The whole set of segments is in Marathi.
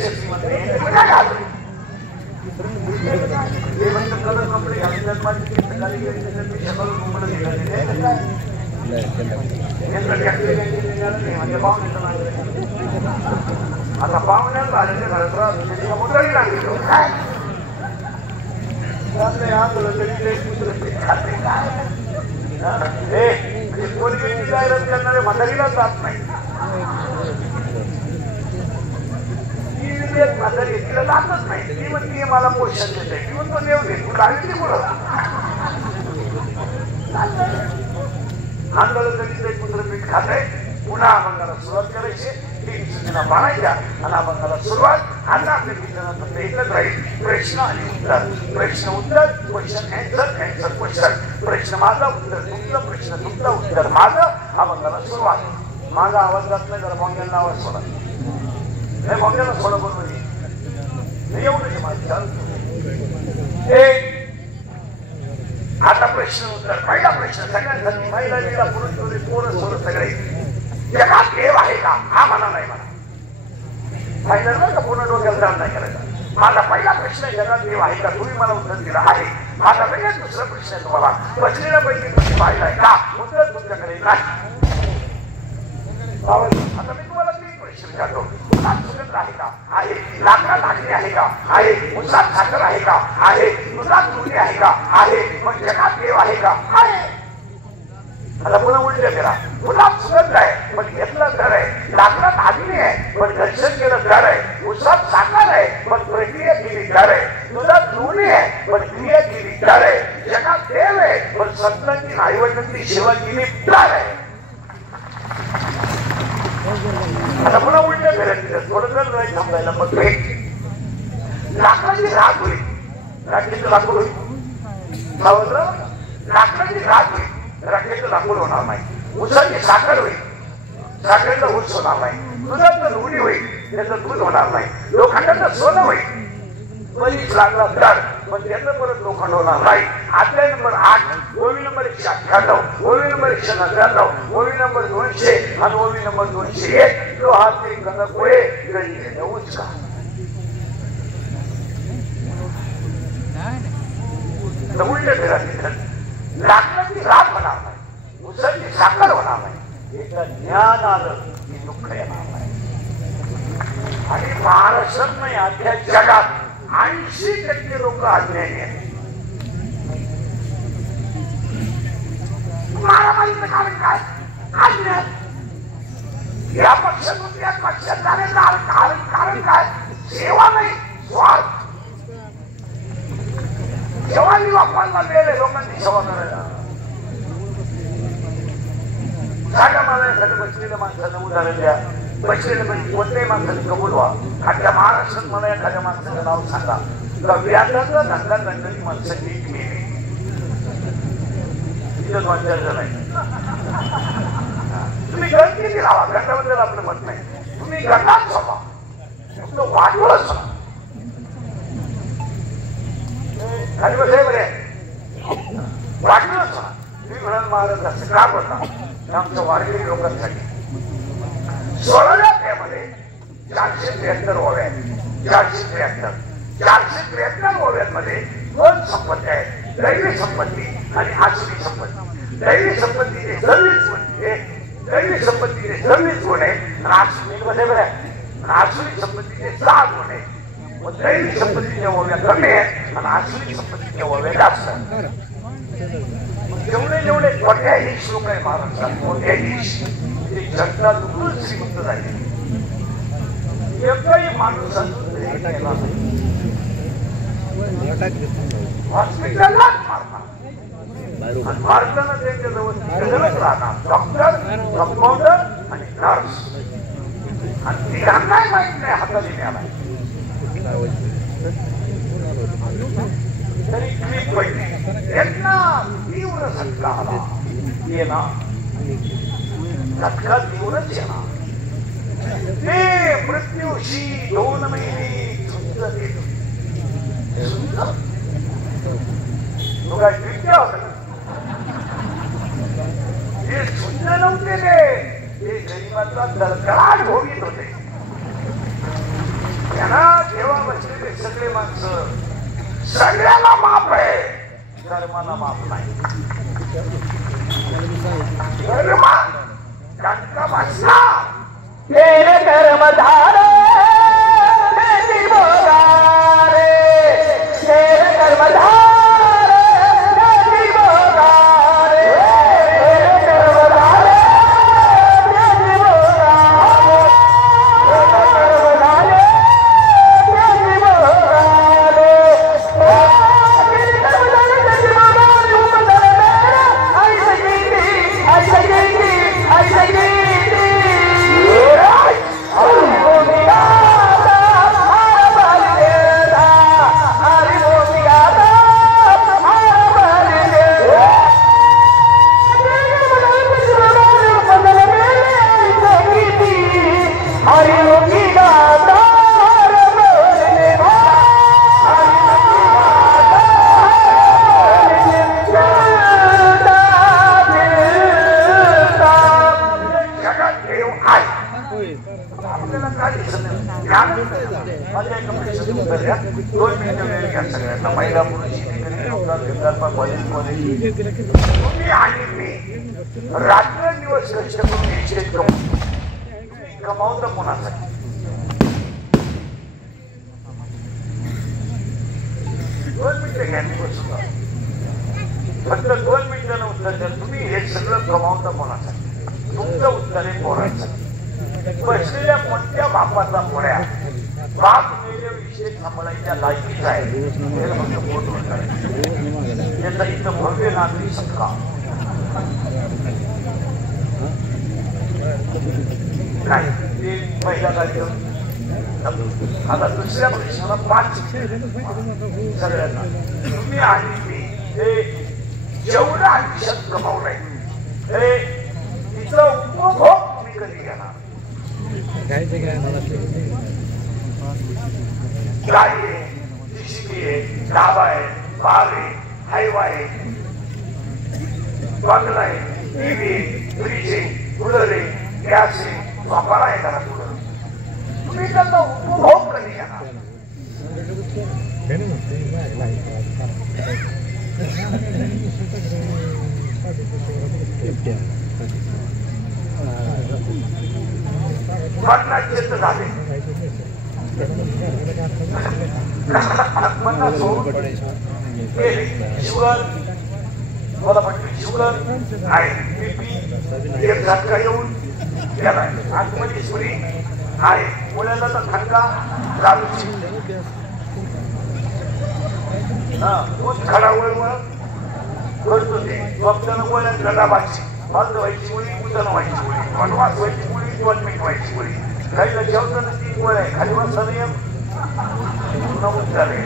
यशस्वी मध्ये काय घालतो हे म्हणजे कलर कपडे घालतात माझी सकाळी गेली मी सकाळ रुमला निघाले आता पाहुण्यात आलेले घरात मोठही लागली करणारे म्हातारीला जात नाही म्हातारी तिला जातच नाही ती म्हणते मला पोषण देते ती म्हणतो देव दे तू लागली ती मुलं आंदोलन कधीच पुत्र पीठ खात आहे पुन्हा अभंगाला सुरुवात करायची 3 सूचना पाळायच्या आणि अभंगाला सुरुवात आता आपल्या कीर्तनात एकच राहील प्रश्न आणि उत्तर प्रश्न उत्तर क्वेश्चन अँसर अँसर क्वेश्चन प्रश्न माझा उत्तर तुमचा प्रश्न तुमचा उत्तर माझं अभंगाला सुरुवात माझा आवाज जात नाही जरा भोंग्यांना आवाज सोडा नाही भोंग्याला सोडा बरोबर नाही एवढंच माझं आता प्रश्न उत्तर पहिला प्रश्न सगळ्यांसाठी महिला लिहिला पुरुष पोरं सोडत सगळे जगात देव आहे का हा म्हणा नाही म्हणा पहिला ना का पूर्ण डोक्याला दान नाही करायचा माझा पहिला प्रश्न जगात देव आहे का तुम्ही मला उत्तर दिलं आहे माझा लगेच दुसरा प्रश्न आहे तुम्हाला बसलेल्या पैकी तुम्ही पाहिलाय का उत्तर तुमच्याकडे नाही आता मी तुम्हाला 3 प्रश्न विचारतो उसात सुगंध आहे का आहे लाकडा लागणे आहे का आहे उसात साखर आहे का आहे दुधात चुनी आहे का आहे मग जगात देव आहे का आहे आता पुन्हा उलट करा उसात सुगंध आहे पण घेतला दर आहे लाकडात आगीने आहे पण घर्षण केलं दर आहे उसात साखर आहे पण प्रक्रिया केली दर आहे दुधात चुनी आहे पण क्रिया केली दर आहे जगात देव आहे पण संतांची आईवडिलांची सेवा केली दर आहे आता पुन्हा उलट करायचं थोडं नाही थांबायला पण लाकडाची राख होईल राखेचं लाकूड होईल लाकडाची राख होईल राखेचं लाकूड होणार नाही उसाची साखर होईल साखरेचं ऊस होणार नाही दुधाचं लोणी होईल त्याचं दूध होणार नाही लोखंडाचं सोनं होईल बरीच लागला दर पण त्याचं परत लोखंड होणार नाही आजच्या नंबर 8 ओवी नंबर 198 ओवी नंबर 199 ओवी नंबर 200 आणि ओवी नंबर 201 लोहाचे कनक होळे गळीचे नऊच का उलट फिरायचं लाकडाची राख होणार नाही उसाची साखर होणार नाही एकदा ज्ञान आलं की दुःख येणार नाही आणि महाराष्ट्रात नाही अख्ख्या जगात 80% लोक अज्ञानी आहेत तुम्हाला माहिती कारण काय अज्ञान या पक्षातून त्या पक्षात जाण्याचं कारण काय सेवा नाही स्वार्थ सेवांनी वापरला वेळ लोकांनी सेवा करायला सांगा मला एखाद्या बसलेल्या माणसाला उदाहरण द्या बसलेल्या म्हणजे कोणत्याही माणसाने कबूल व्हा आपल्या महाराष्ट्रात मला एखाद्या माणसाचं नाव सांगा का व्याजाचा धंदा करणारी माणसं ठीक नाही तिथं 2-4 जण आहे तुम्ही गट किती लावा गटाबद्दल आपलं मत नाही तुम्ही गटात स्वभा वाटवळच स्वभा खाली बसाय बरे वाटवळच स्वभा तुम्ही म्हणाल महाराज असं का बोलता आमच्या वारकरी लोकांसाठी 16व्या 473 ओव्या 473 ओव्यांमध्ये 2 संपत्ती आहेत दैवी संपत्ती आणि आसुरी संपत्ती दैवी संपत्तीचे 26 गुण दैवी संपत्तीचे 26 गुण आहे आणि आसुरी बरोबर आहे आसुरी संपत्तीचे 6 गुण आहे मग दैवी संपत्तीच्या ओव्या कमी आहेत आणि आसुरी संपत्तीच्या ओव्या जास्त आहेत जेवढे कोट्याही श्लोक आहे महाराष्ट्रात कोट्याही ते जनता दुरून श्रीमंत झाले एकही माणूस हॉस्पिटललाच मारताना त्यांच्या जवळ राहणार डॉक्टर कंपाऊंडर आणि नर्स आणि तिघांना माहित नाही हाताने मिळाला तरी क्लिक पडली त्यांना तीव्र झटका आला येणार झटका तीव्रच येणार ते मृत्यूशी 2 महिने झुंज देत तो काय विद्या होता ते झुंज नव्हते ते गरीबाचा दरकळाट भोगीत होते त्यांना करणारी माणसं सगळ्याला माफ आहे, कर्माला माफ नाही. कर्म त्यांचा भाषा तेरे कर्मधारे तेरी बोगारे, तेरे कर्मधारे तेरी बोगारे, तेरे कर्मधारे तेरी बोगारे, कर्मधारे तेरी बोगारे, तेरी कर्मधारे तेरी बोगारे, उपदर मेरा ऐसे कीती, ऐसे कीती, ऐसे कीती. महिला तुम्ही आणि मी रात्रंदिवस कष्ट करून इच्छित कमावतं कोणासाठी? दोन मिनिटं घ्या, फक्त 2 मिनिटांना उत्तर द्या. तुम्ही हे सगळं कमावतं कोणासाठी? तुमचं उत्तर आहे पोरांसाठी. बसलेल्या कोणत्या बापाचा पोऱ्या बाप मेले विषय सांभाळायच्या लायकीचा आहे, त्याचा इथं भव्य नागरी सत्कार नाही. ते पहिल्या गाडी आता दुसऱ्या परीक्षेला 5 सगळ्यांना. तुम्ही आणि मी हे जेवढं आयुष्यात कमावलंय हे तिचा उपभोग तुम्ही कधी घेणार? गाडी आहे, जीसीबी आहे, डाबा आहे, बाग आहे, हायवा आहे, बंगला आहे, टीव्ही आहे, फ्रीज आहे, कूलर आहे, गॅस आहे, वापरा आहे घरात. तुम्ही त्याचा उपभोग कधी घेणार? पन्नास झाले, 50 शुगर, मला म्हटलं शुगर आहे, बीपी एक झटका येऊन गेलाय, आतमध्ये सुरी आहे, मुलाला तर थंडा चालूची खडा वळ करतो ते फक्त गोळ्यांना दाबाची बंद व्हायची मुली, उचल व्हायची मुली, वनवास व्हायची मुली, 2 मिनिट व्हायची मुली. काहीला जेवताना 3 गोळ्या आहे, खाली बसता नियम नमूद झाले.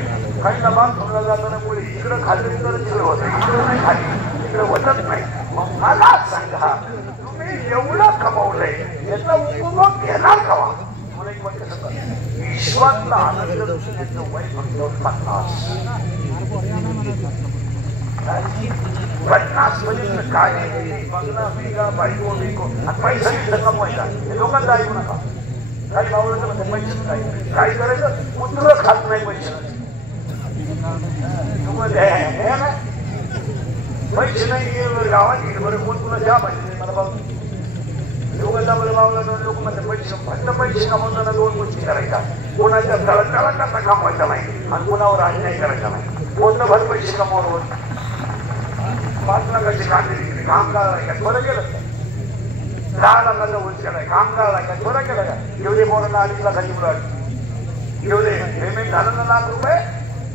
काहीला बाथरूमला जाताना मुली इकडं खाली तर तिकडं होतं, इकडं नाही खाली, इकडं होतच नाही. मग मला सांगा, तुम्ही एवढं कमावलंय याचा उपभोग घेणार का? मला एक वाटतं विश्वातला आनंद दुसऱ्याचं वय फक्त 50 म्हणजे काय बघणं बिगा बायको बिको पैसा कमवायचा हे लोकांना ऐकू नका. काही लावलं म्हणजे पैसे काय करायचं, कुत्र खात नाही पैसे. पैसे नाही गावात गेले बरं, कोण तुला द्या पाहिजे मला बाबा लोकांना बरं बाबा लोक म्हणजे पैसे फक्त पैसे कमवताना 2 गोष्टी करायच्या. कोणाच्या तळाला कसा कमवायचा नाही आणि कोणावर अन्याय करायचा नाही. कोणतं भर पैसे कमवणार 5 लाखाची कांदे विकले, काम काढायला बरं केलं. 10 लाखाचा ऊस केलाय, काम काढायला बरं केलं का? एवढे पोरांना 2.5 लाखाची मुलं एवढे पेमेंट झालं ना, लाख रुपये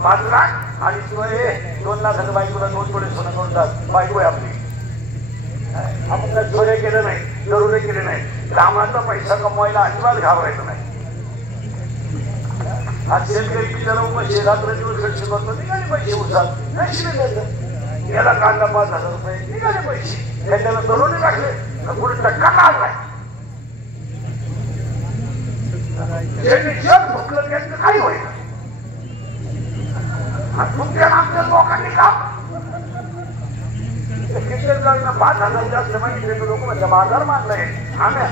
5 लाख आणि 2 लाखाचं बायकोला 2 थोडे सोनं करून जात. बायको आहे आपली, आपण काय चोऱ्या केलं नाही, दरोडे केले नाही. कामाचा पैसा कमवायला अजिबात घाबरायचं नाही. आज शेतकरी बिचारा उपाशी रात्र दिवस खर्च करतो, निघाले पैसे उचल नशिबी द्यायचं. याला कांदा 5,000 रुपये निघाले पैसे, त्याच्यानं दरोडे टाकले तर पुढे टक्का काढलाय. जग फुकलं त्याचं काही होईल. तुमच्या आमच्या लोकांनी का किचनकडनं 5,000 जास्त माहिती लोक म्हणजे बाजार मानलाय. आम्ही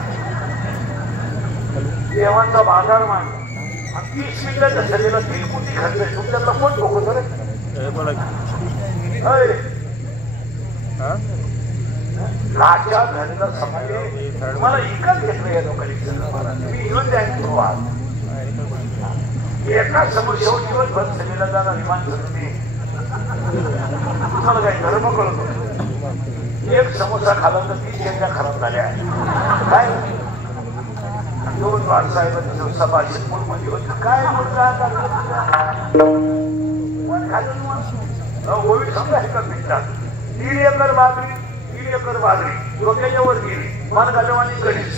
देवांचा बाजार मानला. 30 मिनिटाच्या सगळ्याला 3 कोटी खर्च आहे. तुमच्यातला कोण बघतो रे? राजा झालेला समाज मला इकत घेतलं या लोकांनी. मी येऊन जाईन एका समस्येवर दिवसभर सगळ्याला जाणार विमान तुम्ही तुम्हाला काही धर्म कळतो. एक समोसा खाला तर 30 शेंगा खराब झाल्या काय 2 बाळासाहेबांची संस्था 500 मूळमध्ये होती काय गोविंद समजा हे मिळतात. 3 एकर बाजरी 3 एकर बाजरी डोक्याच्या वर गेली मन गाजवानी गणेश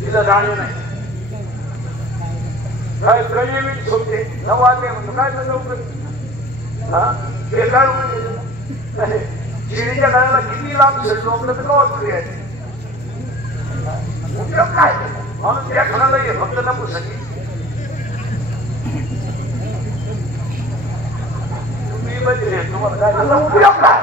तिला जाणे नाही काय गणेश होते 9 वाजले म्हणतो काय बेकार शिडीच्या गाण्याला किती लांब लोकलं तर कवा पुढे आहे उपयोग काय म्हणून त्या खणाला ये फक्त नको सगळी तुम्ही बघितले तुम्हाला काय झालं उपयोग काय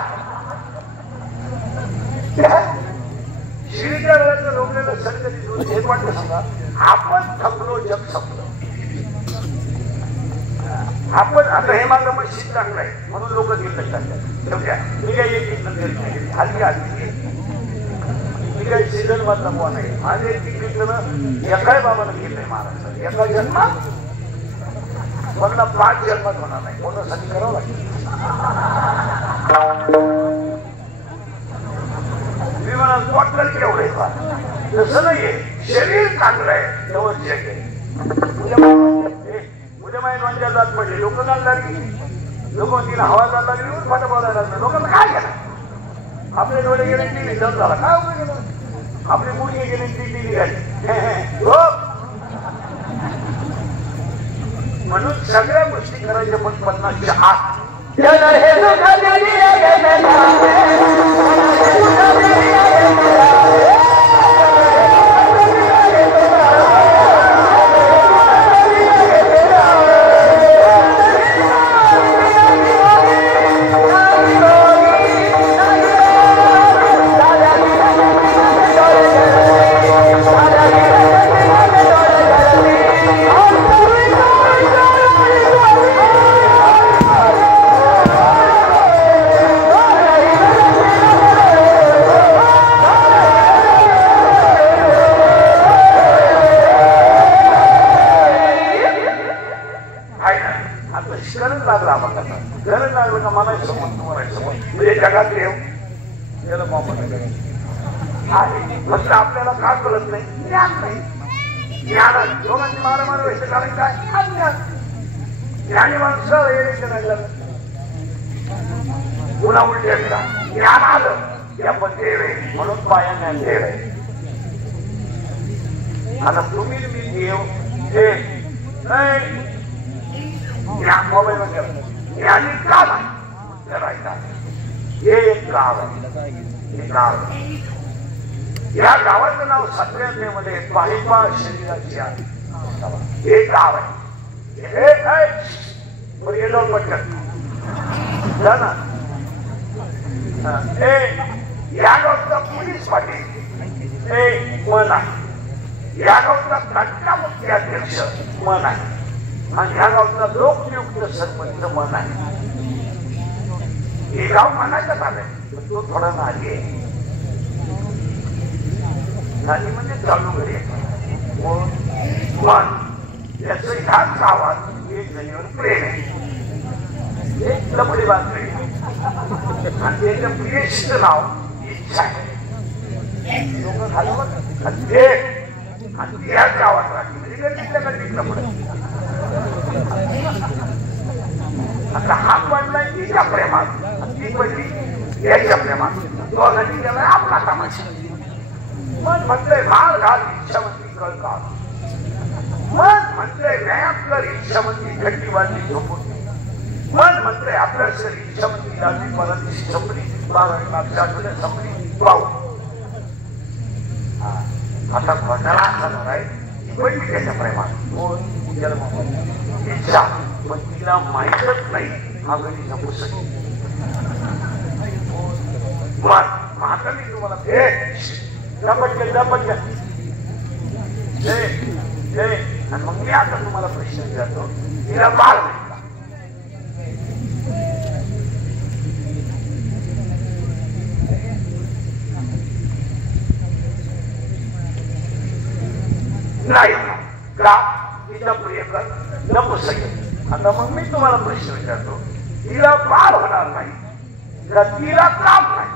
शिडीच्या गाण्याचं लोकलेलं सगळं एक वाटतं सांगा आपण थकलो जग संपलं. आपण आता हे माझं मशीन चांगलं आहे म्हणून लोक दिलं मी काही एक हल्ली आली मी काही सीझन मधला बुवा नाही. माझे तिकीट एकाही बाबाला गेलंय महाराष्ट्रात एका जन्मात मला 5 जन्मात होणार नाही कोणासाठी करावं लागेल. मी म्हणाल डॉक्टर केवढे तसं नाहीये शरीर चांगलं आहे तेव्हा जग आहे. उद्या माहीत म्हणजे जात पडले लोक चालणारी लोक तिला हवा चालला गेली फाटा बोलायला लागलं लोकांना काय केलं. आपले डोळे गेले टीव्ही जप झाला काय उपयोग गेलं. आपली मुलगी गेली ती टीव्ही घाली म्हणून सगळ्या गोष्टी करायच्या पण 50च्या आत. फक्त आपल्याला काय कळत नाही ज्ञान नाही. ज्ञान दोघांची मारामार व्हायचं कारण काय अज्ञान. ज्ञानी माणसं येण्याचे नाही पुन्हा उलटे ज्ञान आलं की आपण देव आहे म्हणून पाया ज्ञान देव आहे. आता तुम्ही मी देव हे ज्ञान मोबाईल मध्ये ज्ञानी का नाही हे एक गाव आहे. हे गाव या गावाचं नाव सातव्यामध्ये पाहिपा शरीराची आहे. हे गाव आहे पटकन या गावचा पोलीस पाटील हे मन आहे. या गावचा घटना मुख्य अध्यक्ष मन आहे आणि ह्या गावचा लोकनियुक्त सरपंच मन आहे. हे गाव मनाच्यात आलंय तो थोडा नाली आहे. नाली म्हणजे चालू घरी मन याच ह्याच गावात एक जणीवर प्रेम आहे. एक लपडी बांधली आणि त्याचं प्रियेष्ठ नाव इच्छा आहे. लोक घालवत आणि याच गावात राहते म्हणजे गल्लीतल्या गल्लीत लपड. आता हा पडलाय तिच्या प्रेमात ती पडली याच्या प्रेमात दोघांनी गेलाय आपला तमाशा. मन म्हणतंय भार घाल इच्छावंती कळ का. मन म्हणतंय व्यायाम कर इच्छावंती घंटी वाजली झोपून. मन म्हणतंय अभ्यास इच्छावंती लागली परत संपली 12 मागच्या आठवड्यात संपली पाहू. आता घोटाळा असणार आहे पहिली त्याच्या प्रेमात इच्छा पण तिला माहीतच नाही हा गणित पुस्तक. आता मी तुम्हाला आणि मग मी आता तुम्हाला प्रश्न विचारतो, तिला बाळ नाही का? नाही का? तिचा प्रियकर नपुसक. आता मग मी तुम्हाला प्रश्न विचारतो, तिला बाळ होणार नाही का तिला काम नाही?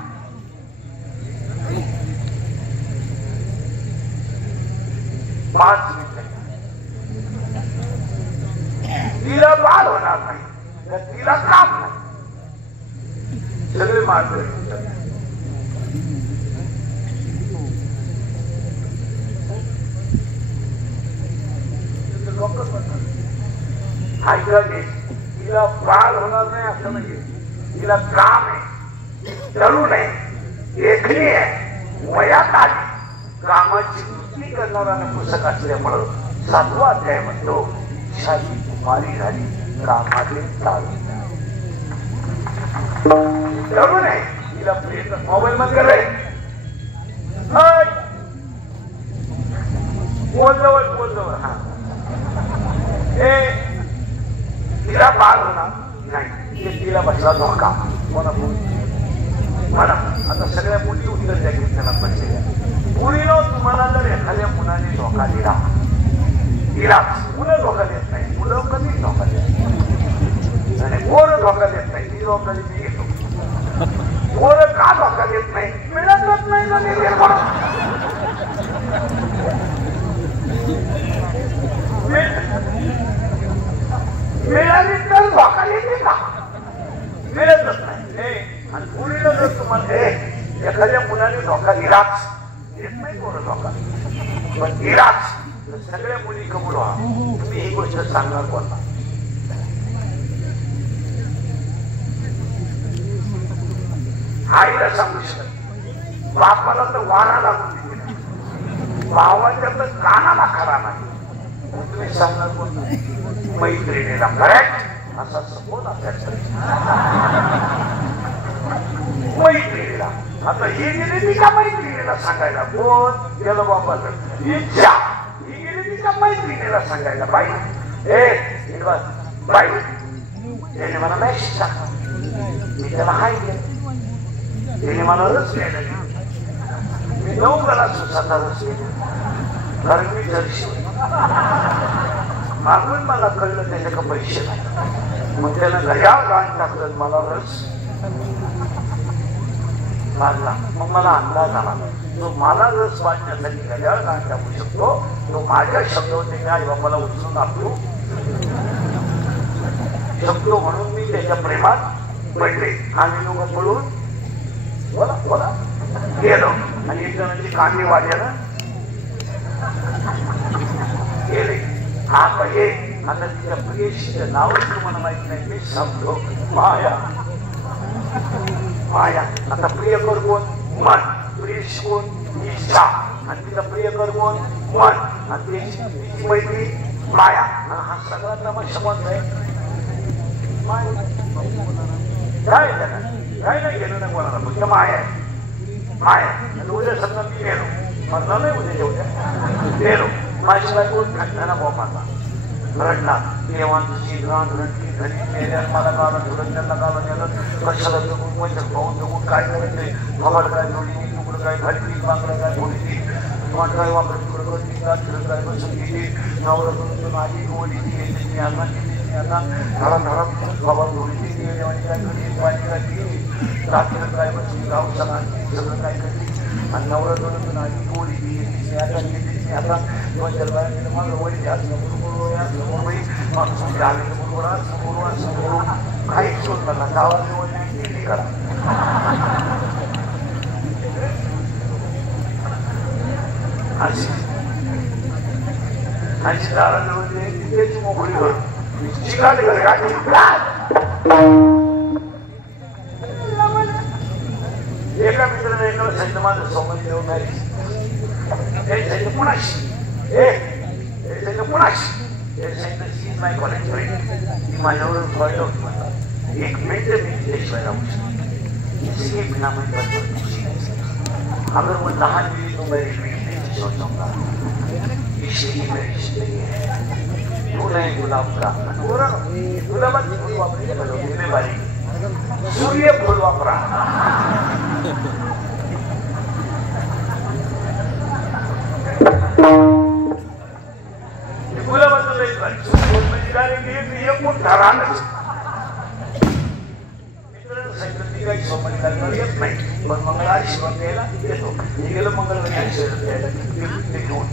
पाच मिनिट. तिला बाळ होणार नाही का तिला काम नाही? सगळे मार्ग ऐकले. तिला बाळ होणार नाही असं म्हणजे तिला काम आहे, तरुण आहे, लेखणी आहे, वयात आली, कामाची वृत्ती करणारा पुस्तक असल्यामुळं 7वा अध्याय म्हणतो शाही कुमारी झाली कामाचे तारू. तरुण आहे, तिला प्रिय मोबाईल मध्ये करे बोलजवळ हा तिला बाळ होणार नाही, तिला बसला धोका. म्हणा आता सगळ्या मुली उत्तर द्या त्याला बसलेल्या. मुलीनो, तुम्हाला जर एखाद्या मुलाने धोका दिला, मुलं धोका देत नाही, मुलं कधीच धोका देत नाही, पोरं धोका देत नाही, ती जबाबदारी मी घेतो. पोरं का धोका देत नाही? मिळतच नाही ना मिळाली तर धोका देते का? मिळतच नाही. आणि मुलीला जर तुम्हाला एखाद्या मुलाने धोका दिलाच, देत नाही कोण धोका, पण दिलाच तर सगळ्या मुली कबूल व्हा. तुम्ही ही गोष्ट सांगणार कोणता? आईला सांगू शकत, बापाला तर वारा लागून दिली, भावाच्या तर कानाला खरा नाही. तुम्ही सांगणार कोणता? मैत्रिणीला. करेक्ट. असा सपोज अभ्यास मैत्रिणीला. आता ही गेली ती का मैत्रिणीला सांगायला? कोण गेलो बाबाचं? इच्छा. ही गेली ती का मैत्रिणीला सांगायला? बाई बाई त्याने मला मेसेज टाकला, मी त्याला हाय केलं, त्याने मला रस केला, मी 9 वेळा सुसाचा रस केला, कारण मी जर्शी मागून मला कळलं त्याच्या पैसे नाही. मग त्यानं घड्याळ गाण टाकलं, मला रस लागला. मग मला अंदाज आला, जो मला रस वाढण्यासाठी घड्याळ गाण टाकू शकतो तो माझ्या शब्दावरती मी आई बापाला उचलून आपलो शकतो. म्हणून मी त्याच्या प्रेमात पडले. आम्ही लोक पडून बोला गेलो आणि एक जणांची कांदी वाढल्यानं गेले. हा पहिले. आता तिच्या प्रियशीचं नावच तुम्हाला माहित नाही. मी समजो माया. आता प्रियकर कोण? मन. प्रियशी कोण? इच्छा. आणि तिचा प्रियकर कोण? मन. आणि तिची मैत्री माया. आणि हा सगळा तमाशा कोणता आहे? काय नाही गेलं ना कोणाला, फक्त माया आणि उद्या समजा मी गेलो, म्हणणार नाही उद्या जेवढ्या गेलो, माझी बायको घटना बोमाचा रडला, देवांचं शीघ्रान रडली घरी मेल्या, मला गावं ठेवलं, त्यांना गावं नेलं, कशाला जगून वैद्य पाहून जगून काय करायचे, भगड काय जोडली, तुकडं काय घडली, बांगडं काय फोडली, काय वापरत तुकडं करली, काय बसून गेली, नवरं माझी गोडी ती आता घरात खबर धोडी देवानी काय करली, पाणी काय केली, रात्री काय बसून गाव सगळं काय करली, आणि नवरं दोन आधी गोडी ती आता गेली, आता दोन चार बाया माझं वडील या मुंबई माणूस समोर काहीच शोध नका, गावात वडील करा. अशी दाराजवळ त्याची मोकळी घर चिकाट घर गाठी एका मित्राने एकाला सांगितलं माझं सौमन देव मॅरेज पुणाशी पुणाशी शीज माय कॉलेज फ्रेंड ती माझ्यावरून कळलं होती. मला 1 मिनिट मी तिच्याशिवाय राहू शकतो. बिना अगर वो 10 मिनिट तो मेरी सोचूंगा इसलिए मैं इसलिए तू नहीं गुलाब का गुलाबात फूल वापरली बघ जिम्मेवारी सूर्य फूल वापरा गुलाबाचं लई म्हणजे डायरेक्ट एक मोठा रानच काही सोमवारी काढणार येत नाही पण मंगळवारी शिवण द्यायला येतो मी गेलो मंगळवारी आणि शिवण द्यायला ते घेऊन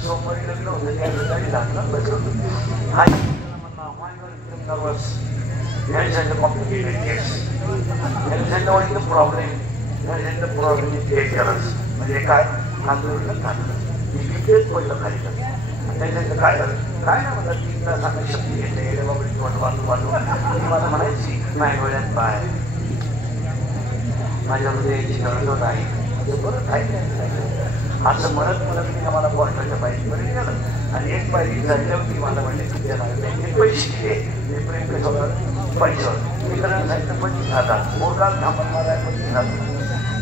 सोमवारी लग्न होतं त्या ठिकाणी लागणार बसवतो हा नर्वस त्यांच्या कॉम्प्लिकेटेड केस त्यांच्या प्रॉब्लेम डेंजरस म्हणजे काय आंदोलन काढलं तेच पहिलं खाली करतं त्याच्याचं काय झालं काय ना म्हणतात 3 तासांना शक्ती घेतले बाबा मला म्हणायची नाही वेळात बाय माझ्यामध्ये याची तळजोड आहे म्हणजे बरं काय असं म्हणत मी आम्हाला कोर्टाच्या पायरीपर्यंत गेलं आणि एक पायरी झाल्यावरती मला म्हणले तुझ्या लागले पैसे दिले मी प्रेम कसं पैशावर मित्रांना सांगितलं 25,000 मोरगाव थांबण मला 25,000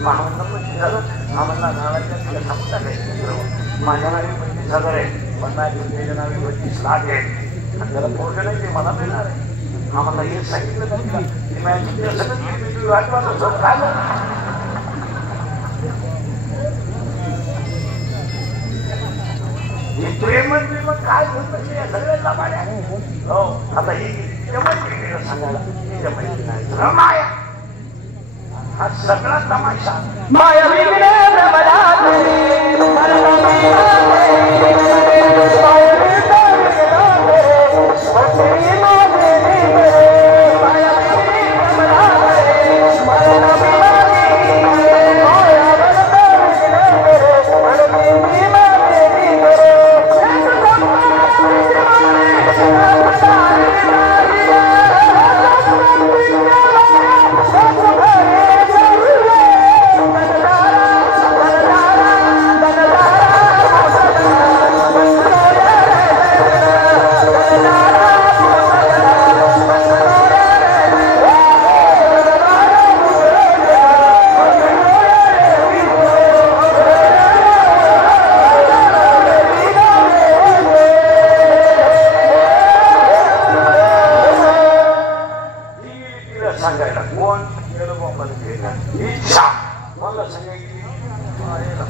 महामंडळ 25,000 आम्हाला नावाच्या तिला थांबून टाकायचं माझ्या नावे 25,000 आहे पण माझ्या तुमच्या नावे 25 लाख आहे आणि त्याला पोरगं नाही ते मला मिळणार आहे आम्हाला हे सांगितलं की वाटवाचं काय प्रेमच काय होत सगळ्यांना पाड्या हो आता ही सांगायला माया हा सगळा तमाशा माया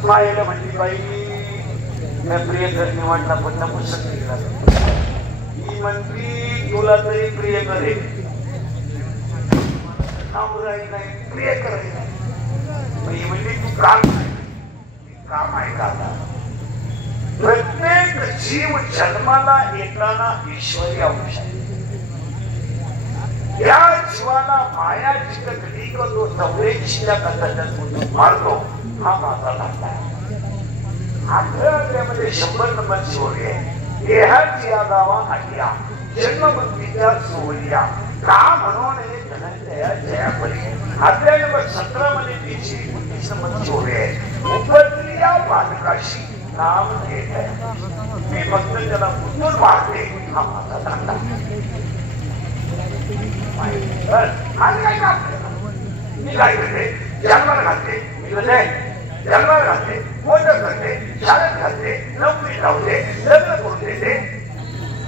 मायेला म्हणली बाई मी प्रिय करणे वाटला पण नपुसक निघाला ही म्हणली तुला तरी प्रिय करे नवराई नाही प्रिय करायला ही म्हणली तू काम आहे का प्रत्येक जीव जन्माला येताना ईश्वरी अंश आहे या जीवाला माया जिकडे तो संवेदशीला कथाच्यात मारतो हा माझा लागला आठवड्यामध्ये 100 नंबर शिवली आहे देहाची या गावा आठ्या जन्मबुद्धीच्या सोहलिया का म्हणून हे धनंजया जयापरी आपल्या नंबर 17 मध्ये तिची 19 नंबर शिवली आहे उपद्रिया बालकाशी नाम घेत आहे मी फक्त त्याला उचलून मारते हा माझा लागला आणि काय करते मी काय करते जन्माला घालते मी कसं जन्माला घालते मोठं करते शाळेत घालते नोकरी लावते लग्न करून देते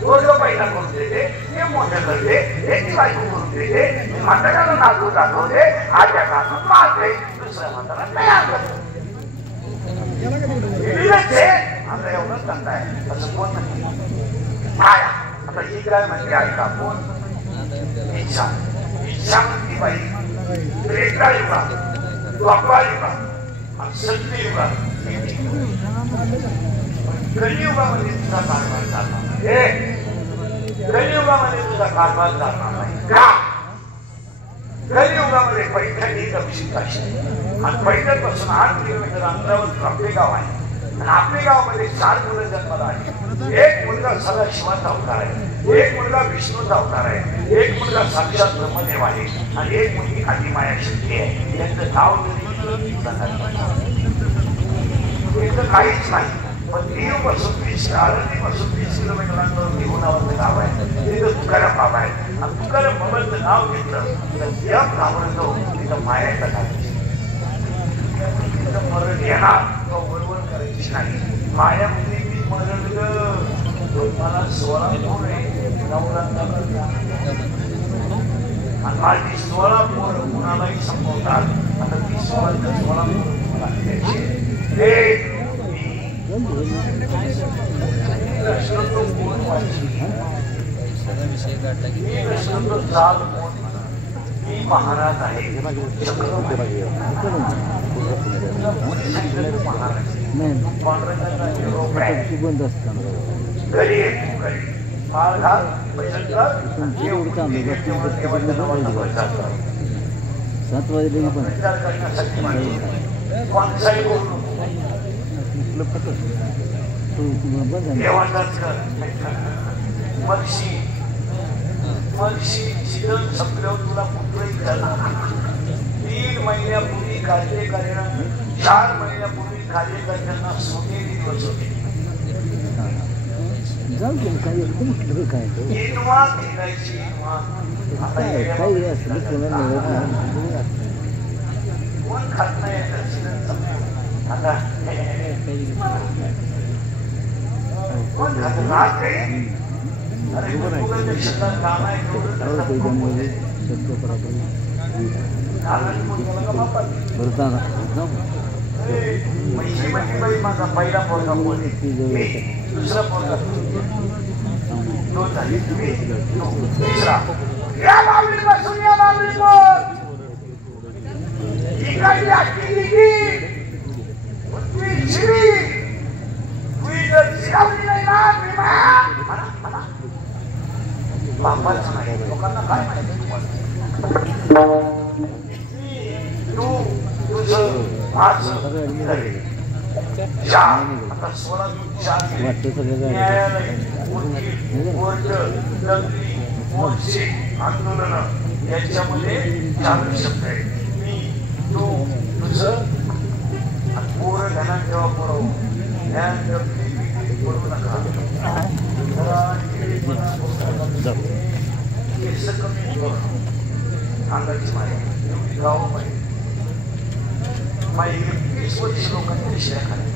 रोज पहिला करून देते हे मोठं करते याची बायको करून देते म्हाताऱ्याला नाचू दाखवते आजच्या काळात मारते दुसऱ्या म्हातारा तयार करते आता एवढंच धंदा आहे असं कोण नाही माया आता ही काय म्हणते ऐका कोण इच्छा इच्छा म्हणती बाई त्रेता युगा द्वापार युगा सत्ययुगा कलियुगामध्ये तुझा कारभार चालणार कलियुगामध्ये तुझा कारभार चालणार नाही का कलियुगामध्ये पैठणी दक्षिण काशी आणि पैठणपासून 8 किलोमीटर अंतरावर आंबेगाव आहे आणि आंबेगावमध्ये 4 मुलं जन्माला आली एक मुलगा सदा शिवाचा अवतार आहे एक मुलगा विष्णूचा अवतार आहे एक मुलगा साक्षात ब्रह्मदेव आहे आणि एक मुलगी आदिमाया शक्ती आहे यांचं नाव काहीच नाही पण देवपासून 20 किलोमीटर अंतरावर निघूनावरचं गाव आहे तिथं तुकाराम बाबा आहे आणि तुकाराम बाबांचं नाव घेतलं तर त्या गावाला तिथं मायाचा गाव तिथं मरण येणार तो बरोबर करायची नाही मायामध्ये मी म्हणलं मला 16 पोर आहे आणि माझी 16 पोर कुणालाही संपवतात. आता ती 16 मी महाराज आहे सात वाजले पण संपल्यावर तुला कुठलंही करणार 3 महिन्यापूर्वी कार्य करणं 4 महिन्यापूर्वी कार्य करताना सोनेरी दिवस होते. जाऊ दे काय म्हटलं काय इनवा केलायची काही असलं कोणाला मिळत नाही कोण खात नाही आता कोण खात नाही. अरे गुगलच्या शेतात काम आहे माझा पहिला पोरगा दुसरा पोरगा तिसरा या बाबली बसून या बाबली इकडली आखी शिरावली नाही ना बापाच नाही लोकांना काय माहिती तू तुझं माझं आता 16 आंदोलन याच्यामध्ये 4 शब्द आहे. मी तू तुझं पोरं घना जेव्हा पुरवू करू नका अंगाची माहिती गाव माहिती माझी 21 वर्ष लोकांनी शिया खाली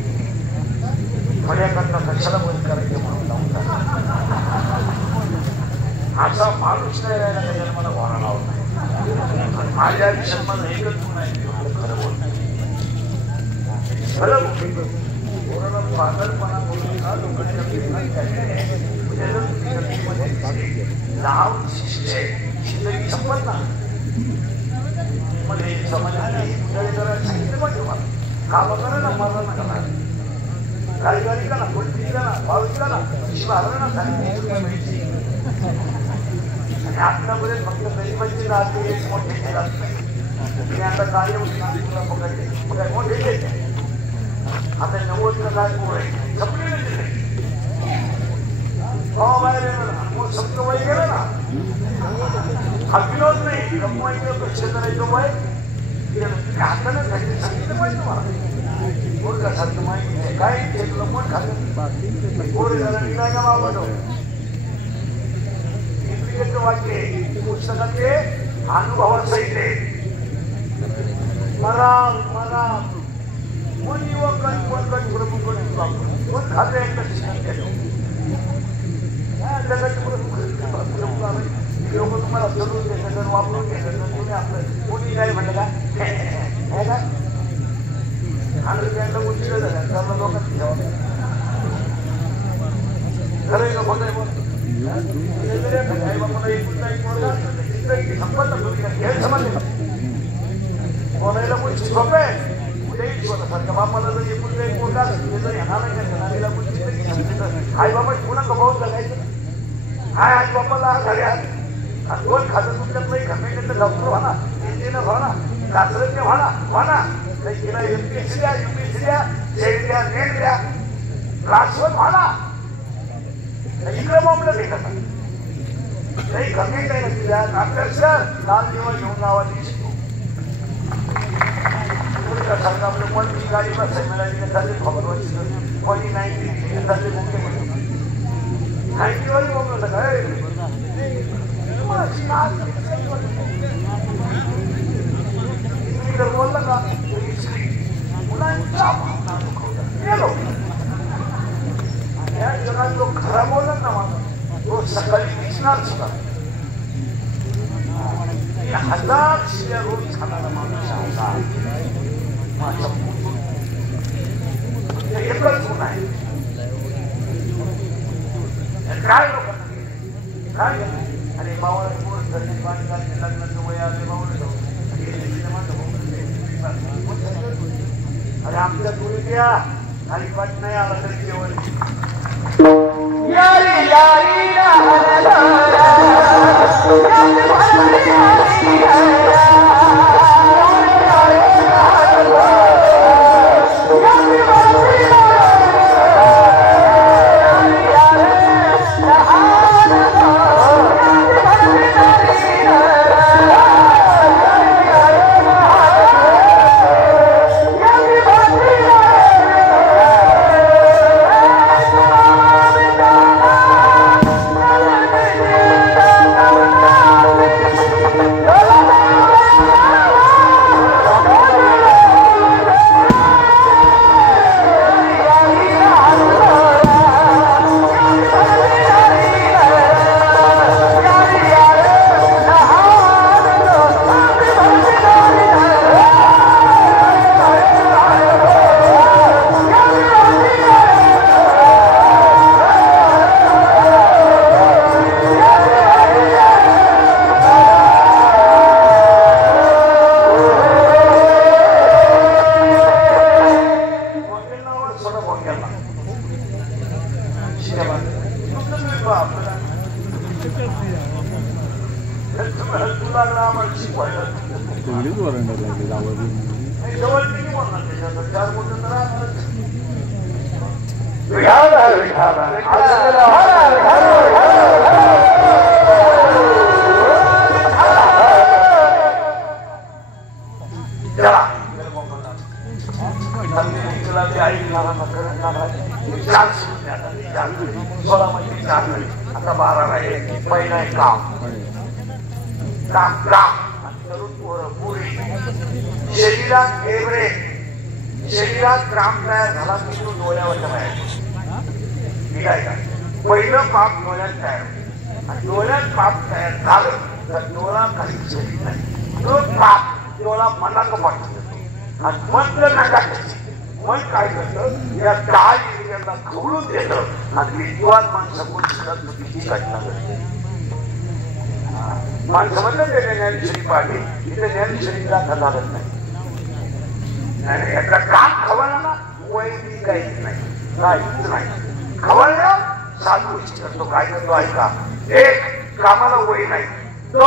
मर्याकरता कशाला बंद करायचं म्हणून लावून असा माणूस नाही राहिला त्याच्यात मला वारा लावत नाही. माझ्या आयुष्यात माझं एकच गुण आहे खरं बोलतो खरं बोलतो कोणाला पागलपणा बोलून का लोकांच्या लाव शिक्षे शिक्षक संपत ना मध्ये समाजाने सांगितलं पाहिजे मला काम करा ना मला ना करा काही गाडी ना कोणती ना पावतीला ना शिवाला ना सांगितली आणि आतापर्यंत फक्त गरीबांची राहते मोठे राहत नाही. आता कार्य तुला पकडले मग मोठे घेते आता 90 काय पोर आहे संपले बाहेर शब्द वय गेलं ना हा विनोद नाही कमवायचं कष्ट करायचं वय हातानं सांगितलं पाहिजे तुम्हाला पोरगासारखं माहिती काय तुला कोण खाल्लं पोर झालं निघाय ना बाबा वाक्य पुस्तकातले अनुभवासहित मला मला कोण युवक कोण प्रभू कोण खाल्ले लोक तुम्हाला चढून घेतात वापरून घेतात तुम्ही आपलं कोणी काय म्हणलं का आणि त्यांना उच्च झालं सर्व लोकांनी खरं का बोलताय बोलतो बोलायला मुलगी सोपं आहे सारखं बापाला जर एकूण एक पोटा आई बाबा पुन्हा कमावून जगायचं हाय आई बापाला घड्यात दोन खातं तुमच्यात नाही घमेंट डॉक्टर व्हा ना इंजिनियर व्हा ना शास्त्रज्ञ व्हा ना तिला एमपीएससी द्या युपीएससी द्या जेल द्या नेट द्या क्लासवर व्हा ना इकडे बॉम्बला भेटत काही कमी काही नसते आपल्या लाल दिवा घेऊन गावात शिकतो आपलं कोणती गाडी बसायला मिळाली चालले खबर कोणी नाही चालले बोलते नाईन्टी वाली बोललं काय बोललं का मुलांचा गेलो सकाळी जो खरा बोलत ना माझा तो सकाळी दिसणार सुद्धा 1000 शिव्या रोज खाणारा माणूस आहे माझा एकच गुण आहे काय लोक काय अरे बावळ लग्नाचं वय आले बावळ अरे आमच्या तुळीत या आणि पट नाही आला तरी जेवण यारी यारी आता 12 आहे पहिला काम काम काम पुरी शरीरात एवढे शरीरात काम तयार झाला की तो डोळ्यावरच्या बाहेर ठीक आहे का पहिलं पाप डोळ्यात तयार आणि डोळ्यात पाप तयार झालं तर डोळा काही शरीर नाही तो पाप डोळा मनाक पाठवतो आणि मन नका मन काय करतं या 10 इंद्रियांना खवळून देतं आणि विद्वान माणसाकडून सुद्धा चुकीची घटना घडते माणसं म्हणलं ते ज्ञानेश्वरी पाहिजे तिथे ज्ञानेश्वरीला लागत नाही याचा काम खवळला ना वय बी काहीच नाही काहीच नाही खवळलं 7 गोष्टी करतो काय करतो ऐका 1 कामाला वय नाही 2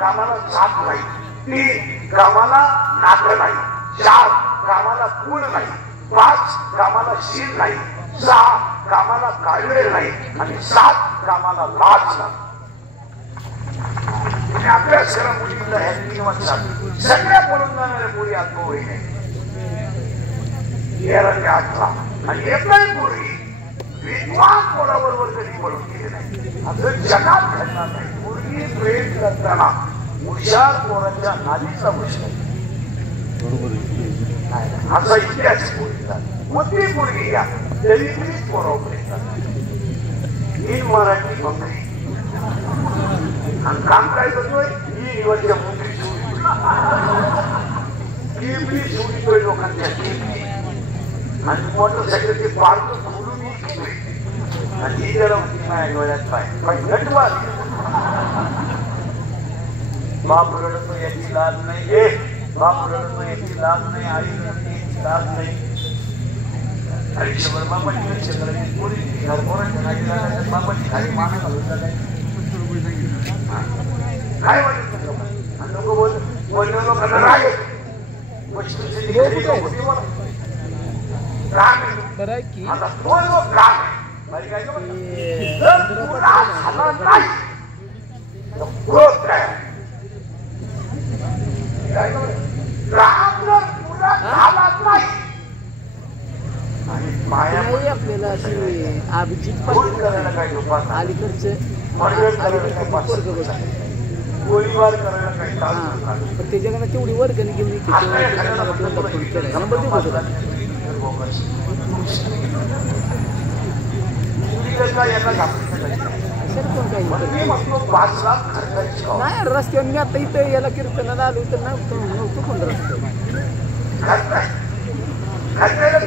कामाला साथ नाही 3 कामाला नातं नाही 4 कामाला कुळ नाही 5 कामाला शील नाही 6 कामाला काळवेळ नाही आणि 7 कामाला लाज नाही आपल्या सगळ्या मुलींना ह्या 3 वर्षात सगळ्या पळून जाणाऱ्या मुली आत्मवय नाही आणि एकही मुली विद्वान कोणाबरोबर कधी पळून गेले नाही असं जगात घडणार नाही मुलगी प्रेम करताना हुशार पोरांच्या नादीचा प्रश्न असा इतिहास मुलीचा मोठी मुलगी घ्या तरी तुम्ही पोरावर मराठी बंगली आणि काम काय करतोय ही निवडच्या मुंबई केबडी सोडतोय लोकांच्या केबडी आणि मोटरसायकलचे पार्क खोलून आणि ही जरा होती माझ्या डोळ्यात पाय घटवा बाप रडतो याची लाज नाही बाप रडतो याची लाज नाही आई रडते याची लाज नाही आयुष्यभर बापाची लक्ष करायची पोरी घरपोरांच्या खाली लागल्या बापाची खाली माना घालून जायची काय वाटत लोक बोलले लोकांना राग आता तो लोक राग जर तुला झाला नाही तर क्रोध काय राग जर तुला झाला नाही आणि माया आपल्याला अभिजित करायला काय लोक अलीकडचे गोळीबार करायला काही पण त्याच्याकडे तेवढी वर्गणी घेऊन इथं का यांना घाबरायचं नाही. सर कोण काही मी म्हणतो 5 लाख खर्चाची गाव. नाही रस्त्यावर मी आता इथं याला कीर्तनाला आलो तर नव्हतं कोण रस्त्यावर खर्च नाही. खर्चायला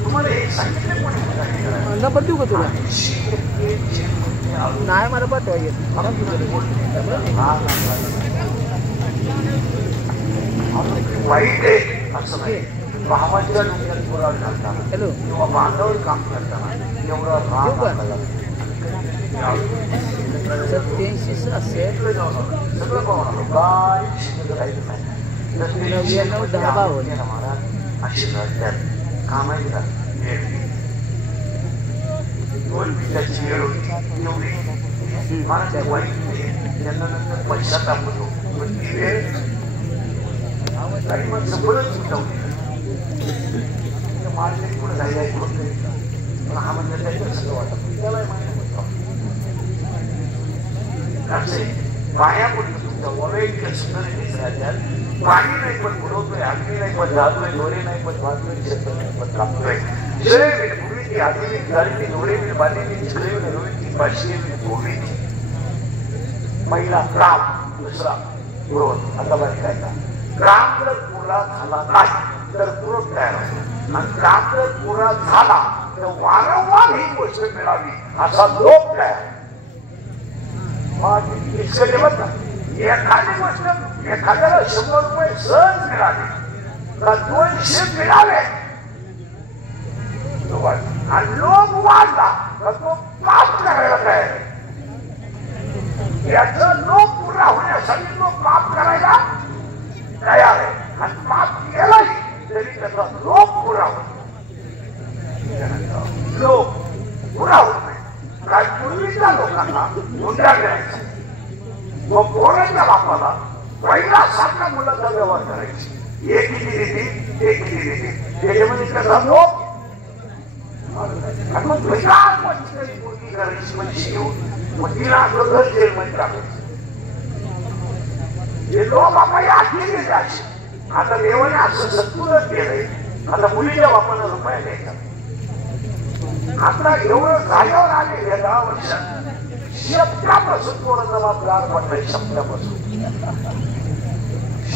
तुम्हाला एक सांगितलं कोणी नंबर देऊ का तुला नाही मला पाठवा येत वाईट आहे असं नाही. भावाच्या डोक्यात पुरावा घालताना हॅलो किंवा बांधव काम करताना एवढं राम आपल्याला 87 असेल सगळं पाहून काय शिकत राहिलं नाही. 99 10 52 आशीर्वाद काम आहे का 2 मिनिटाची वेळ होती एवढी मला त्या वाईट नाही. त्यांना नंतर पैसा दाखवतो पण ती वेळ काही मग सगळंच सुटवली मार्केट पुढे जायला ऐकून पण हा म्हणजे त्याच्यात सगळं वाटत त्याला माहिती होतं असे पायापुढे तुमच्या वलय सुंदर राज्यात पाणी नाही पण बुडवतोय अग्नी नाही पण जातोय दोरे नाही पण वाजतोय शेत नाही पण कापतोय जय पूर्वीची आधुनिक झालेली दोरे मी बांधलेली चिकले रोहिती पाचशे गोविंद पहिला राम दुसरा क्रोध आता बघायचा राम जर पुरा झाला नाही तर क्रोध तयार होतो आणि राम जर पुरा झाला तर वारंवार ही गोष्ट मिळावी असा लोक तयार एखादी गोष्ट एखाद्याला 100 रुपये सहज मिळाले का 200 मिळाले आणि लोक वाढला तर तो पाप करायला तयार आहे. याचा लोक पुरा होण्यासाठी तो पाप करायला तयार आहे आणि पाप केलाही तरी त्याचा लोक पुरा होतो. लोक पुरा होत नाही. काय पूर्वीच्या लोकांना मुद्दा करायचा मग पोरांच्या बापाला पहिला सारखा मुलाचा व्यवहार करायची एक किती देते एक किती देते त्याच्यामध्ये कसा लोक मग मुलगी करायची म्हणजे घेऊन मग तिला आपलं घर जेलमध्ये टाकायचं. हे लोक बापा या गेले आता देवाने असं सत्तूरच केलंय. आता मुलीच्या बापाला रुपया द्यायचा. आता एवढं जागेवर आले या 10 वर्षात शब्दापासून पोराचा बाप गार पडलाय. शब्दापासून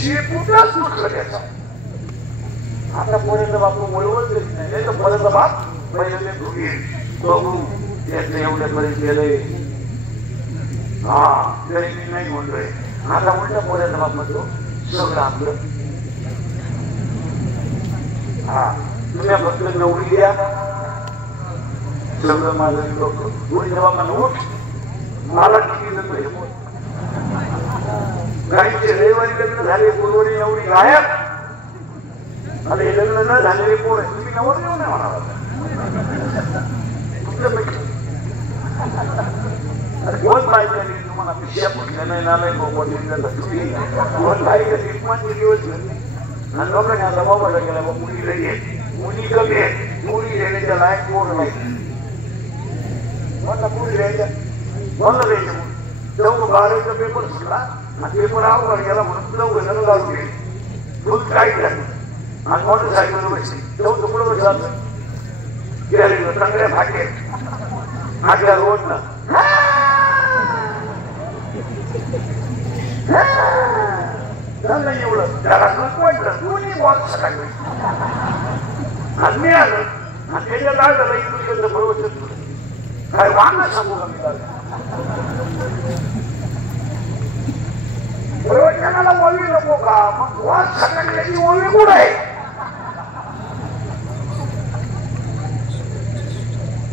शेपूटच सुटलं त्याचा. आता पोराचा बाप वळवळ देत नाही तर पोराचा बाप पहिले बघू त्याचं एवढ्यापर्यंत गेलंय हा तरी मी नाही म्हणतोय. आता मोठ्या पोराचा बाप म्हणतो सगळं आपलं हा तुम्ही फक्त नवरी द्या सगळं माझं लोक पोरीच्या बापानं उठ मला किती काहीचे रविवारी लग्न झाले गुरुवारी नवरी गायब. आता हे लग्न न झालेले पोर आहे तुम्ही नवर देऊ नाही म्हणाला कोण पाहिजे तुम्हाला पिशा फुटल्या नाही नालाय कोण पाहिजे निर्माणचे दिवस आणि लोकांनी आता मोबाईलला गेला मग मुलीला घे मुली कमी आहे मुली देण्याच्या लायक कोण नाही म्हणला पुढे द्यायच्या म्हणलं द्यायचं चौक 12चा पेपर सुटला आणि पेपर अवघड गेला म्हणून 9 जण गाडून गेले. दूध काहीच झालं आणि मोटरसायकल बसली चौक पुढे बसला चांगल्या फाटे फाटल्या रोडनं एवढं त्याला वाटलं दोन्ही बॉल सकाळी आणि मी आलं आणि त्याच्या काय झालं इकडे बरोबर काय वांग सांगू का मी प्रवचनाला ओळवी नको का मग वाद सकाळी ओळवी कुठं आहे.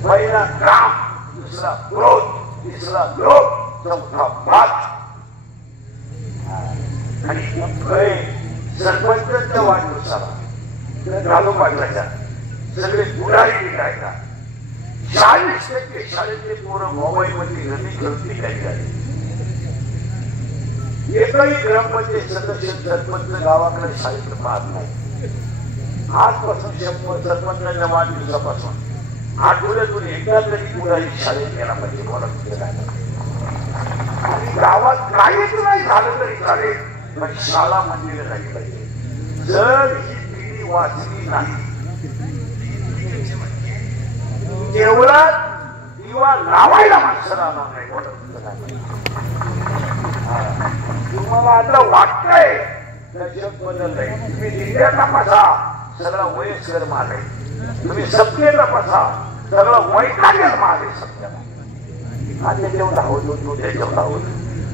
पहिला काम दुसरा क्रोध तिसरा लोभ चौथा वाद आणि सरपंचाच्या वाढदिवसाला घालून पाठवायचा सगळे पुढारी विकायचा. 40% शाळेतले पोरं मोबाईल मध्ये घरी खेळून विकायची झाली. एकही ग्रामपंचायत सदस्य सरपंच गावाकडे शाळेत पाहत नाही. आजपासून सरपंचाच्या वाढदिवसापासून आठवड्यातून एकदा तरी पुढारी शाळेत गेला पाहिजे. गावात काहीच नाही झालं तरी चालेल पण शाळा मंदिर झाली पाहिजे. जर ही पिढी वाचली नाही देवळात दिवा लावायला माणसं राहणार नाही. तुम्हाला आता वाटतंय जग बदललंय. तुम्ही दिव्याचा पसा सगळा वयस्कर माल आहे. तुम्ही सत्तेचा पसा सगळा वैकार्य माल आहे. सत्याला आता जेवढा होतो ते जेवढा होतो.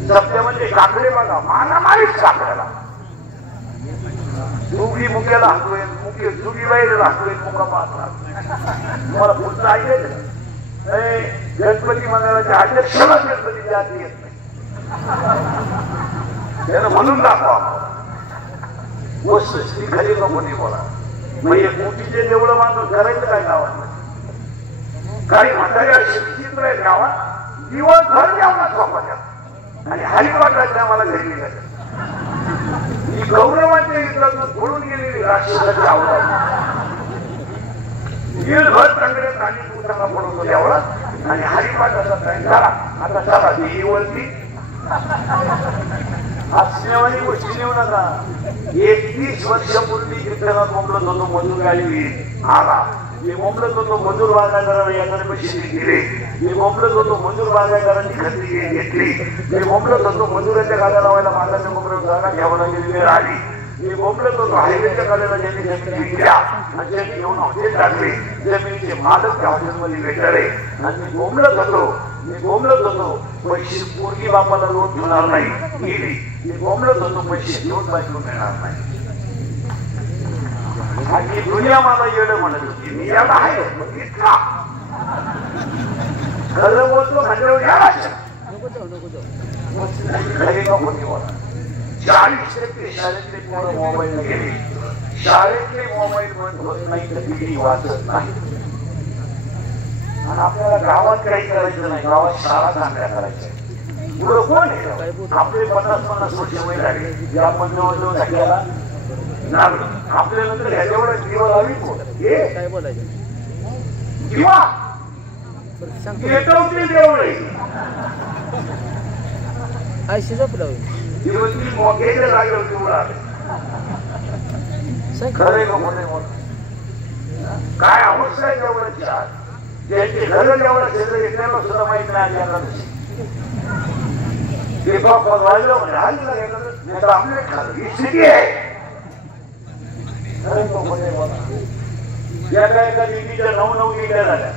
सत्य म्हणजे काकडे बघा मानामारीच काकड्याला दुगी मुक्याला हाकलोय मुके दुगी बाईला हाकलोय मुका पाहणार. तुम्हाला पुढचं ऐकायचं गणपती मंडळाच्या अध्यक्षाला गणपती जाती येत नाही. त्यानं म्हणून दाखवा वस्तू खरी नको नाही बोला. म्हणजे मोठीचे जेवढं माणूस करायचं काय गावात काही म्हातारी अशी विचित्र आहेत गावात दिवसभर जेवणात वापरतात आणि हरिपाठाच्या मला घरी निघाले. ही गौरवाच्या युद्धातून पळून गेलेली राष्ट्रवादी आवड दिवसभर चांगले पाणी पुताना पडवतो देवळात आणि हरिपाठाचा टाइम झाला. आता चला देवीवरती हसण्यावानी गोष्टी नेऊ नका. 31 वर्षापूर्वी कीर्तनात मोकळत होतो मजूर गाडी आला. मी मोकळत होतो मजूर बागायदाराला याकडे पैसे दिले. मी मोकळत होतो मजूर बागायदारांनी खरेदी घेतली. मी मोकळत होतो मजुरांच्या गाड्या लावायला माझ्या मोकळत जागा घ्यावं गेली वेळ आली. मी मोकळत होतो हायवेच्या गाड्याला ज्यांनी जमिनी विकल्या आणि ज्यांनी घेऊन हॉटेल टाकले जमिनीचे मालक त्या हॉटेलमध्ये भेटले आणि मी बोंबलत होतो पैसे पोरगी बापाला लोन होणार नाही गेली. मी बोंबलत होतो पैसे घेऊन बाजून मिळणार नाही. आणि दुनिया मला येणं म्हणत होती मी याला आहे इतका खरं बोलतो म्हणजे खरी नको बोला. 40% शाळेतले पोरं मोबाईल गेले. शाळेतले मोबाईल बंद होत नाही तर पिढी वाचत नाही. आणि आपल्याला गावात काही करायचं नाही. गावात शाळा चांगल्या करायच्या. पुढं कोण आहे आपले 50-50 वर्ष वय झाले आपण जवळजवळ सगळ्याला आपल्या नंतर ह्याच्यावर दिवा लावी कोण काय बोलायचं दिवा पेटवते देवळे आयशी झोपला दिवशी मोठ्याच्या जागेवर दिवळा खरं काय अवस्था आहे देवळाची. आज ज्यांचे घर देवळा शेजारी त्यांना सुद्धा माहित नाही आपले ही स्थिती आहे. या काय एका दिल्लीच्या 9 गेल्या झाल्या.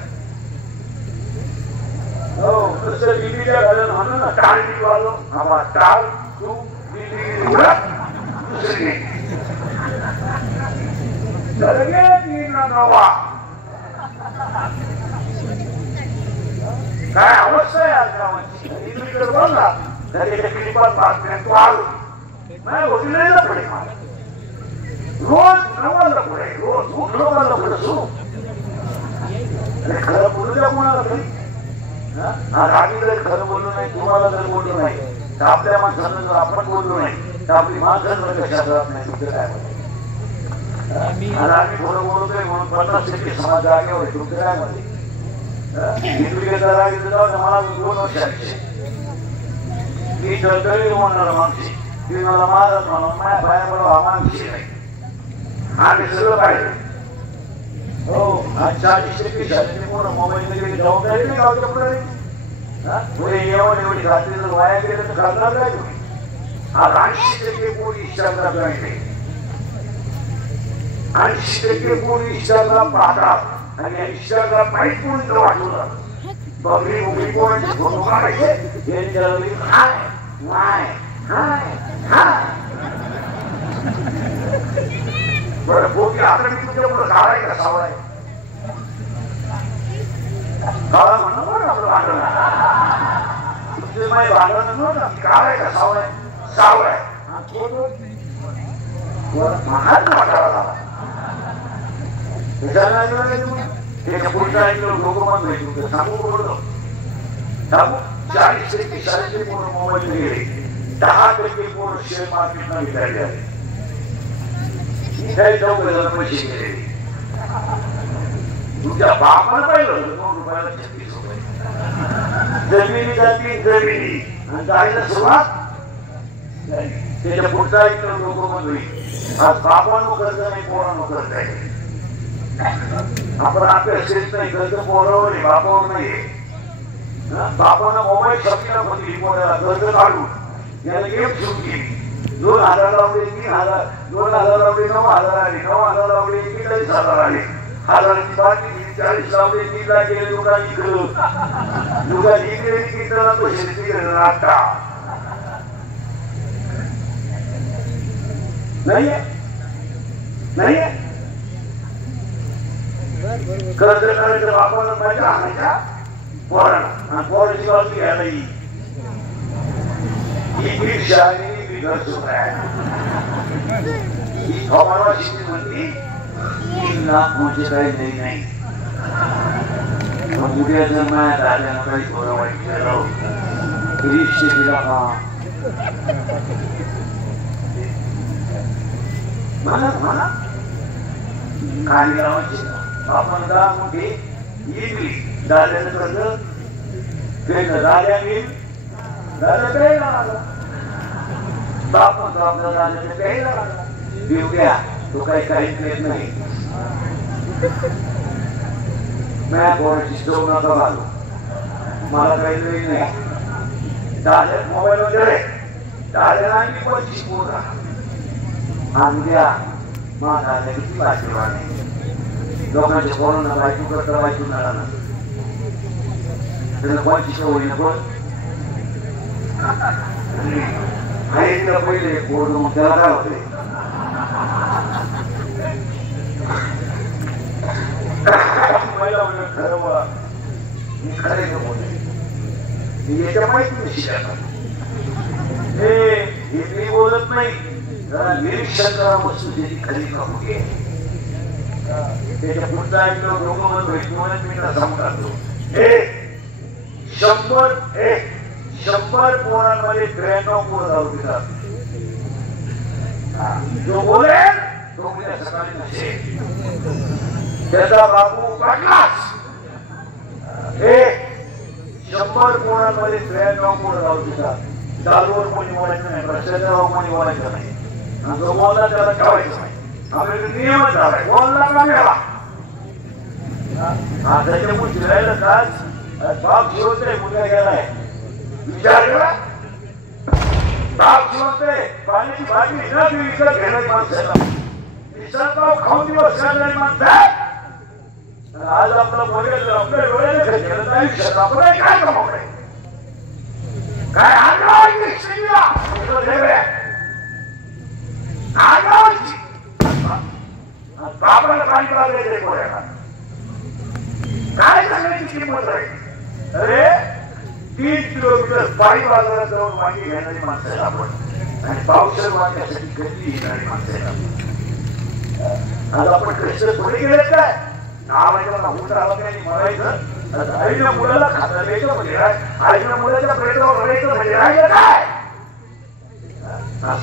हो तसं दिल्लीच्या घालून म्हणून ना टाळ दिवालो आम्हा टाळ तू दिल्ली दुसरी नवा काय अवस्था आहे आज गावाची. दिल्लीकडे बोलला त्याच्या क्लिपात बातम्या तू आलो नाही होतीला पुढे मला रोज नवाला पुढे रोज उठलोला पुढे सुरू खरं बोलू द्या कोणाला तरी. आम्ही जर खरं बोललो नाही तुम्हाला जर बोललो नाही तर आपल्या माणसांना जर आपण बोललो नाही तर आपली माणसं कशा जात नाही तुमचं काय आणि आम्ही थोडं बोलतोय म्हणून 50% समाज जागेवर आहे. तुमचं काय म्हणते मला 2 वर्षांचे मी तळतळी म्हणणार माणशी ती मला महाराज म्हणून माझ्या बाहेर मला माणशी नाही. आम्ही सगळं पाहिजे. हो आज 40% झाले पूर्ण मोबाईल जबाबदारी नाही गावच्या पुढे पुढे येऊन एवढी खात्री जर वाया गेलं तर खासदार काय तुम्ही. आज 80% पोरी इंस्टाग्राम नाही. 80% पोरी इंस्टाग्राम पाहतात आणि इंस्टाग्राम माहीत पोरीचं वाटलं बघली मुगली पोरांची फोटो काढायचे हाय हाय हाय हाय बरं बोकी आता मी तुमच्या पुढे काळाय का सावळाय काळा म्हणणं बरं आपलं भांडण तुमचे माझे भांडण नव्हतं काळाय का सावळाय सावळाय महान वाटायला झाला. त्याच्या पुढच्या ऐकलं लोक म्हणतो सांगू बोलतो सांगू 40% शाळेतले पूर्ण मोबाईल गेले. 10% पूर्ण शेअर मार्केटला विचारले आहे. पैसे गेले. तुमच्या बापाला पाहिलं होतं 2 रुपयाला 36 रुपये जमिनी जाती जमिनी आणि जायला सुरुवात त्याच्या पुढचा ऐकलं लोक म्हणतोय आज बापांनो कर्ज नाही पोरांनो कर्ज आहे. आपण अभ्यास येत नाही कर्ज पोरावर आहे बापावर नाही बापानं मोबाईल शक्तीला बदली पोराला कर्ज काढून याला गेम सुरू केली 2000 लावले 3000 2000 लावले 9000 आले 9000 लावले 40,000 आले हजाराची बाकी 40 लावले 3 लाख गेले दुकान इकडं इकडे कितीला पैसे तिकडे आता नाही कर्ज करायचं बापाला पाहिजे आणायच्या पोराला पोराची बाजू घ्यायला ही रिक्षा आणि घर सुरू आहे ही थोमाला शिकली म्हणती 3 लाख म्हणजे काही नाही मग उद्या जर माझ्या दाद्यानं काही थोडं वाईट केलं रिक्षा दिला का म्हणा काही लावायची आपण 10 मोठी इकली दाद्यानं कर्ज दाद्या घेईल दादा प्यायला लागला बाप म्हणतो आपल्या दाद्याने प्यायला लागला देऊ घ्या तो काहीच येत नाही माझ्या पोराची चव नका घालू मला काही वेळ नाही दाद्यात मोबाईल वगैरे दाद्याला आणखी 25 पोरा आणि द्या माझा दाद्या किती भाग्यवान आहे लोकांच्या पोरांना बायको करता बायको मिळाला त्याला 25 होईना पण आईला पहिले पोर मग त्याला काय होते खरं बोला मी खरे बोलले याच्या माहिती शिकायला हे मी बोलत नाही जरा निरीक्षण करा वस्तू त्याची खरी का होते त्याच्या पुढचा ऐकलं लोक म्हणतो 1 मिनिटात सांगून टाकतो 100 पोरांमध्ये 93 पोरं दारू पितात जो बोलेल तो उद्या सकाळी नसेल त्याचा बाबू काढलाच 100 पोरांमध्ये 93 पोरं दारू पितात दारूवर कोणी बोलायचं नाही भ्रष्टाचारावर कोणी बोलायचं नाही आणि जो बोलला त्याला ठेवायचं नाही आपल्याकडे नियमच झालाय बोलला का मेला त्याच्यामुळे फिरायला तास बाप शिवते मुलगा गेलाय विचार करा बाप शिवते पाण्याची बाटली न विकत घेणारी माणसाला विसरगाव खाऊन दिवस करणारी माणसं आज आपला बोलेल तर आपल्या डोळ्याने घेतलं तर आयुष्यात आपण काय कमावलंय काय बाबाला पाणी लागले पोऱ्याला काय सांगायची किंमत आहे अरे 3 किलोमीटर पायी बाजारात जाऊन वांगी घेणारी माणसं आहे आपण आणि पावसाळ्यात वांग्यासाठी गर्दी येणारी माणसं आहे आज आपण कष्ट थोडे गेले काय 6 महिन्याला ऊस आला नाही मरायचं आईला मुलाला खाता द्यायचं म्हणजे काय आईला मुलाच्या पेटावर भरायचं म्हणजे राहिलं काय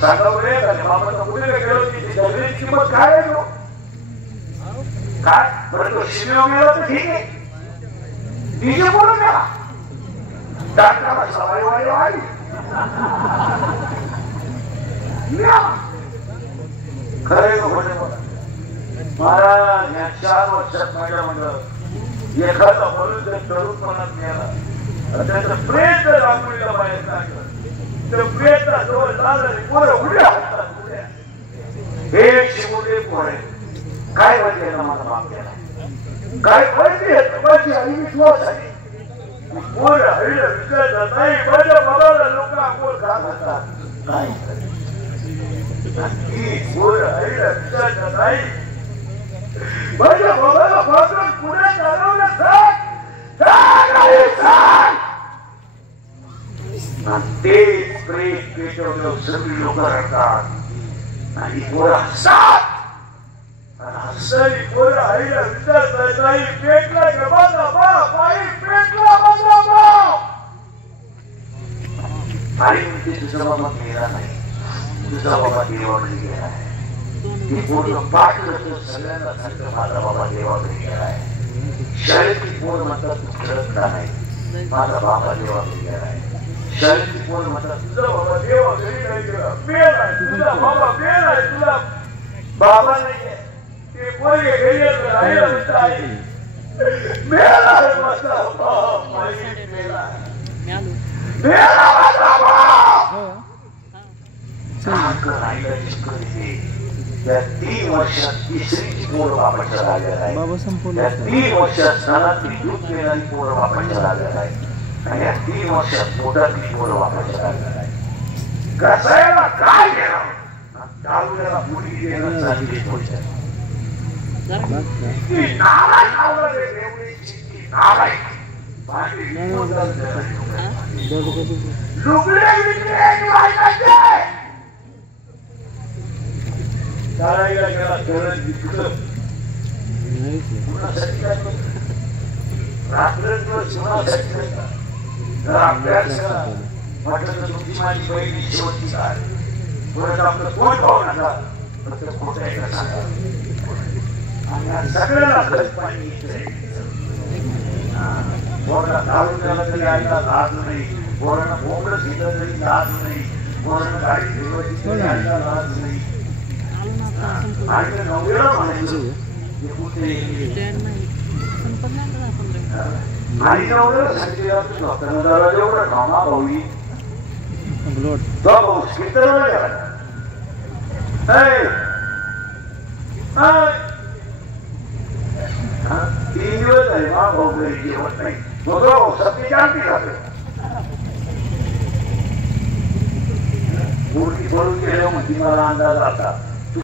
सांगा बरे बाबांना मुले गेलो की जगण्याची किंमत काय आहे काय बरं तो शिमेव गेला तर ठीक आहे तिचे बोलून द्या डॉक्टरला सवाई वाई आली खरं खोटे बोला महाराज या 4 वर्षात माझ्या म्हणलं एखादा म्हणून जर तरुणपणात मिळाला त्याचं प्रेत जर रांगोळीला बाहेर टाकलं तर प्रेतला जवळ लागलं पोरं उड्या हातात उड्या हे शिवले पोरे काय म्हणजे माझा बाप केला काय पाहिजे माझी आई विश्वास आहे पोरं हळलं विचारतात नाही माझ्या बाबाला लोक आंघोळ का घालतात नाही पोरं हळलं विचारतात नाही माझ्या बाबाला बाजून पुढे चालवलं तेच प्रेम पेटवलं सगळी लोक रडतात आणि पोरं हसतात हसतानी पोरं आईला विचारतात नाही पेटला का माझा बाप आई पेटला माझा बाप आई म्हणते तुझा बाबा गेला नाही तुझा बाबा देवाकडे गेला आहे ती पूर्ण पाठ करतो सगळ्यांना सांगतो माझा बाबा देवाकडे गेला आहे शाळेतली पोर म्हणतात तू खेळत का नाही माझा बाबा देवाकडे गेला आहे शाळेतली पोर म्हणतात तुझा बाबा देवाकडे नाही गेला मेला तुझा बाबा मेला तुला बाबा नाही ते पोरगे गेलेत राहिलं म्हणत आहे मेला माझा बाप माहिती मेला मेला माझा बाप राहिलं निष्कर्षे त्या 3 वर्षात तिसरीची पोर बापाच्या झालेला आहे त्या 3 वर्षात सणातली दूध पिणारी पोर बापाच्या झालेला आहे आणि या 3 वर्षात पोटातली पोर बापाच्या झालेला आहे कसायला काय घेणार दारूला मुली देणं चालली पोषण ती नाराय लावलं रे देवळीची ती नाराय भांडी लुगडे विकले वाईटाचे दाराईला गेला धरण विकलं कुणासाठी काय रात्रंदिवस जीवनासाठी नाही का जर अभ्यास करा म्हटलं तर तुमची माझी बहिणी शेवटची काय परत आपलं कोण भाऊ नका फक्त खोटं आहे का सांगा आणि सगळ्याला खर्च पाणी येतंय पोराला दारू प्यायला तरी आईला लाज नाही पोराला बोंबडं घेतलं तरी लाज नाही पोराला गाडी फिरवायची तरी आईला लाज नाही आणि नवऱ्याला म्हणायचं हे कुठे आणि नवऱ्याला सांगितलं तुझं धनदारा जेवढा कामा भाऊ तो भाऊ कीर्तनाला गेला 3 दिवस झाले मा भाऊ घरी जेवत नाही मग सत्य शांती झालं मूर्ती पळून गेलं म्हणजे मला अंदाज आता